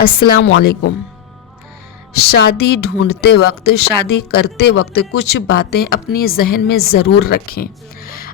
अस्सलाम वालेकुम। शादी ढूंढते वक्त, शादी करते वक्त कुछ बातें अपनी जहन में ज़रूर रखें।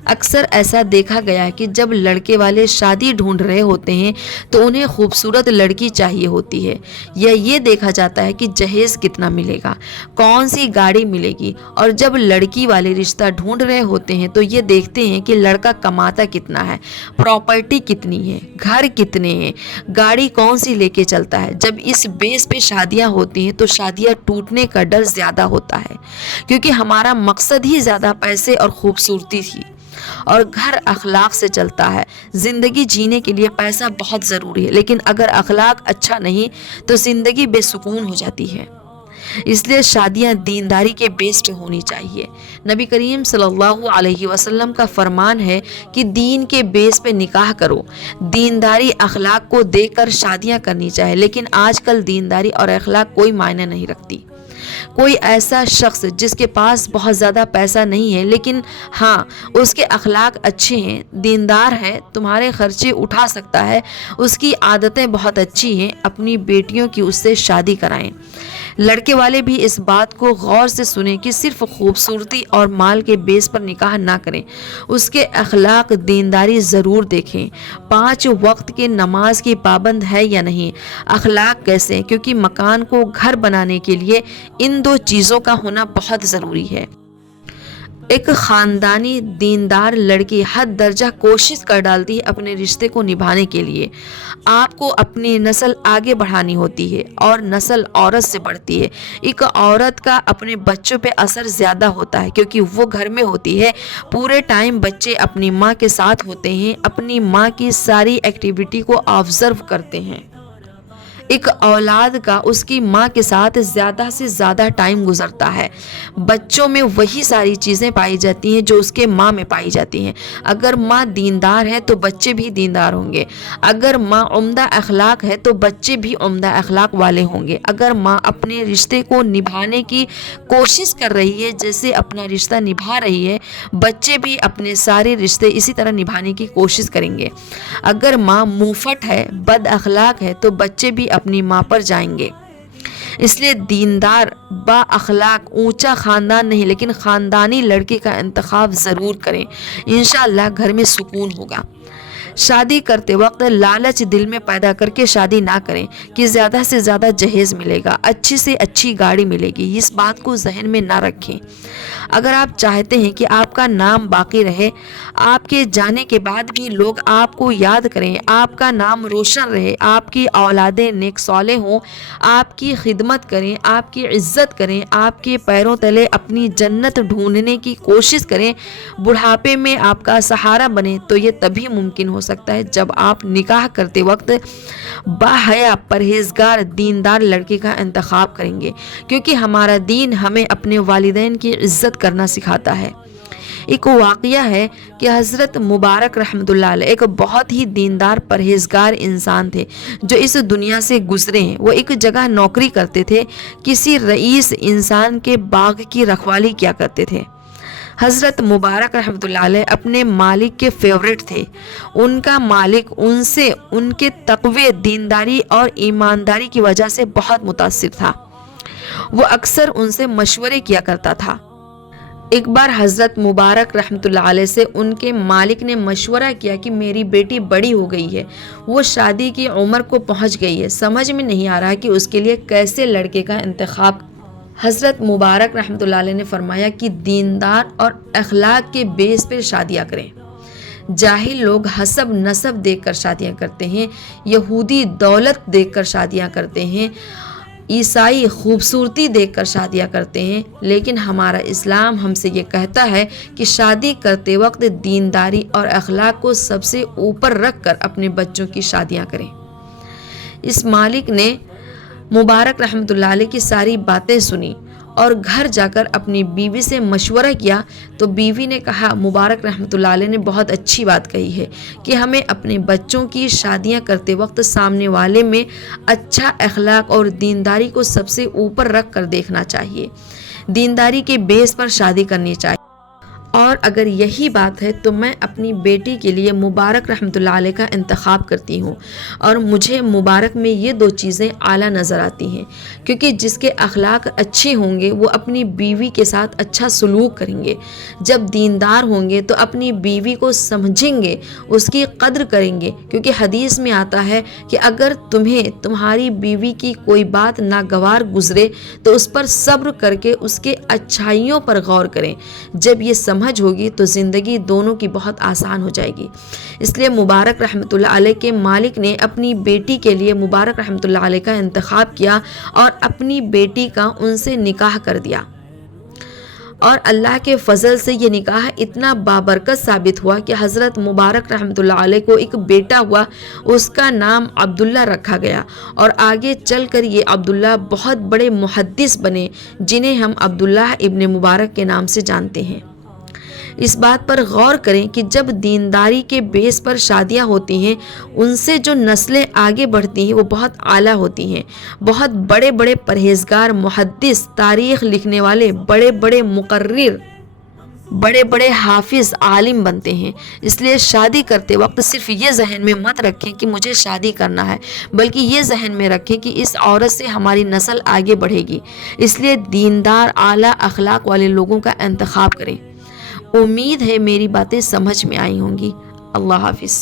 अक्सर ऐसा देखा गया है कि जब लड़के वाले शादी ढूंढ रहे होते हैं तो उन्हें खूबसूरत लड़की चाहिए होती है, या ये देखा जाता है कि जहेज़ कितना मिलेगा, कौन सी गाड़ी मिलेगी। और जब लड़की वाले रिश्ता ढूंढ रहे होते हैं तो ये देखते हैं कि लड़का कमाता कितना है, प्रॉपर्टी कितनी है, घर कितने हैं, गाड़ी कौन सी लेके चलता है। जब इस बेस पे शादियां होती हैं तो शादियां टूटने का डर ज़्यादा होता है, क्योंकि हमारा मकसद ही ज़्यादा पैसे और खूबसूरती थी। और घर अखलाक से चलता है। ज़िंदगी जीने के लिए पैसा बहुत ज़रूरी है, लेकिन अगर अखलाक अच्छा नहीं तो ज़िंदगी बेसुकून हो जाती है। इसलिए शादियां दीनदारी के बेस पे होनी चाहिए। नबी करीम सल्लल्लाहु अलैहि वसल्लम का फरमान है कि दीन के बेस पे निकाह करो। दीनदारी अखलाक को देखकर शादियां करनी चाहिए, लेकिन आजकल दीनदारी और अखलाक कोई मायने नहीं रखती। कोई ऐसा शख्स जिसके पास बहुत ज़्यादा पैसा नहीं है, लेकिन हाँ उसके अखलाक अच्छे हैं, दीनदार है, तुम्हारे खर्चे उठा सकता है, उसकी आदतें बहुत अच्छी हैं, अपनी बेटियों की उससे शादी कराएं। लड़के वाले भी इस बात को गौर से सुने कि सिर्फ खूबसूरती और माल के बेस पर निकाह ना करें, उसके अखलाक दीनदारी ज़रूर देखें। 5 वक्त के नमाज की पाबंद है या नहीं, अखलाक कैसे हैं, क्योंकि मकान को घर बनाने के लिए इन 2 चीज़ों का होना बहुत ज़रूरी है। एक ख़ानदानी दीनदार लड़की हद दर्जा कोशिश कर डालती है अपने रिश्ते को निभाने के लिए। आपको अपनी नस्ल आगे बढ़ानी होती है और नस्ल औरत से बढ़ती है। एक औरत का अपने बच्चों पे असर ज़्यादा होता है, क्योंकि वो घर में होती है, पूरे टाइम बच्चे अपनी माँ के साथ होते हैं, अपनी माँ की सारी एक्टिविटी को ऑब्ज़र्व करते हैं। एक औलाद का उसकी माँ के साथ ज़्यादा से ज़्यादा टाइम गुजरता है। बच्चों में वही सारी चीज़ें पाई जाती हैं जो उसके माँ में पाई जाती हैं। अगर माँ दीनदार है तो बच्चे भी दीनदार होंगे, अगर माँ उम्दा अखलाक है तो बच्चे भी उम्दा अखलाक वाले होंगे। अगर माँ अपने रिश्ते को निभाने की कोशिश कर रही है, जैसे अपना रिश्ता निभा रही है, बच्चे भी अपने सारे रिश्ते इसी तरह निभाने की कोशिश करेंगे। अगर माँ मुंहफट है, बद अखलाक है, तो बच्चे भी अपनी माँ पर जाएंगे। इसलिए दीनदार बा अखलाक ऊंचा ख़ानदान नहीं, लेकिन ख़ानदानी लड़के का इंतखाब ज़रूर करें, इंशाअल्लाह घर में सुकून होगा। शादी करते वक्त लालच दिल में पैदा करके शादी ना करें कि ज़्यादा से ज़्यादा जहेज़ मिलेगा, अच्छी से अच्छी गाड़ी मिलेगी। इस बात को जहन में ना रखें। अगर आप चाहते हैं कि आपका नाम बाकी रहे, आपके जाने के बाद भी लोग आपको याद करें, आपका नाम रोशन रहे, आपकी औलादें नेक सौले हों, आपकी खिदमत करें, आपकी इज्जत करें, आपके पैरों तले अपनी जन्नत ढूंढने की कोशिश करें, बुढ़ापे में आपका सहारा बने, तो ये तभी मुमकिन हो सकता है जब आप निकाह करते वक्त बाहया परहेजगार दीनदार लड़के का इंतखाब करेंगे, क्योंकि हमारा दीन हमें अपने वालिदैन की इज्जत करना सिखाता है। एक वाक़या है कि हज़रत मुबारक रहमतुल्लाह अलैह एक बहुत ही दीनदार परहेजगार इंसान थे जो इस दुनिया से गुजरे हैं। वो एक जगह नौकरी करते थे, किसी रईस इंसान के बाग की रखवाली किया करते थे। हज़रत मुबारक रहमतुल्लाह अलैह अपने मालिक के फेवरेट थे। उनका मालिक उनसे उनके तक़वे, दीनदारी और ईमानदारी की वजह से बहुत मुतासिर था। वो अक्सर उनसे मशवरे किया करता था। एक बार हज़रत मुबारक रहमतुल्लाह अलैह से उनके मालिक ने मशवरा किया कि मेरी बेटी बड़ी हो गई है, वो शादी की उम्र को पहुंच गई है, समझ में नहीं आ रहा कि उसके लिए कैसे लड़के का इंतखाब। हज़रत मुबारक रहमतुल्लाह अलैह ने फरमाया कि दीनदार और अखलाक के बेस पर शादियाँ करें। जाहिल लोग हसब नसब देखकर शादियाँ करते हैं, यहूदी दौलत देखकर शादियाँ करते हैं, ईसाई खूबसूरती देखकर शादियाँ करते हैं, लेकिन हमारा इस्लाम हमसे ये कहता है कि शादी करते वक्त दीनदारी और अखलाक को सबसे ऊपर रख कर अपने बच्चों की शादियाँ करें। इस मालिक ने मुबारक रहमतुल्लाह अलैह की सारी बातें सुनी और घर जाकर अपनी बीवी से मशवरा किया, तो बीवी ने कहा, मुबारक रहमतुल्लाह अलैह ने बहुत अच्छी बात कही है कि हमें अपने बच्चों की शादियां करते वक्त सामने वाले में अच्छा अखलाक और दीनदारी को सबसे ऊपर रख कर देखना चाहिए। दीनदारी के बेस पर शादी करनी चाहिए اور اگر یہی بات ہے تو میں اپنی بیٹی کے لیے مبارک رحمۃ اللہ علیہ کا انتخاب کرتی ہوں، اور مجھے مبارک میں یہ دو چیزیں اعلیٰ نظر آتی ہیں، کیونکہ جس کے اخلاق اچھے ہوں گے وہ اپنی بیوی کے ساتھ اچھا سلوک کریں گے، جب دیندار ہوں گے تو اپنی بیوی کو سمجھیں گے، اس کی قدر کریں گے، کیونکہ حدیث میں آتا ہے کہ اگر تمہیں تمہاری بیوی کی کوئی بات ناگوار گزرے تو اس پر صبر کر کے اس کے اچھائیوں پر غور کریں، جب یہ سمجھ ہوگی تو زندگی دونوں کی بہت آسان ہو جائے گی۔ اس لیے مبارک رحمۃ اللہ علیہ کے مالک نے اپنی بیٹی کے لیے مبارک رحمۃ اللہ علیہ کا انتخاب کیا اور اپنی بیٹی کا ان سے نکاح کر دیا، اور اللہ کے فضل سے یہ نکاح اتنا بابرکت ثابت ہوا کہ حضرت مبارک رحمۃ اللہ علیہ کو ایک بیٹا ہوا، اس کا نام عبداللہ رکھا گیا، اور آگے چل کر یہ عبداللہ بہت بڑے محدث بنے جنہیں ہم عبداللہ ابن مبارک کے نام سے جانتے ہیں۔ اس بات پر غور کریں کہ جب دینداری کے بیس پر شادیاں ہوتی ہیں، ان سے جو نسلیں آگے بڑھتی ہیں وہ بہت اعلیٰ ہوتی ہیں، بہت بڑے بڑے پرہیزگار، محدث، تاریخ لکھنے والے، بڑے بڑے مقرر، بڑے بڑے حافظ، عالم بنتے ہیں۔ اس لیے شادی کرتے وقت صرف یہ ذہن میں مت رکھیں کہ مجھے شادی کرنا ہے، بلکہ یہ ذہن میں رکھیں کہ اس عورت سے ہماری نسل آگے بڑھے گی۔ اس لیے دیندار، اعلیٰ اخلاق والے لوگوں کا انتخاب کریں۔ امید ہے میری باتیں سمجھ میں آئی ہوں گی۔ اللہ حافظ۔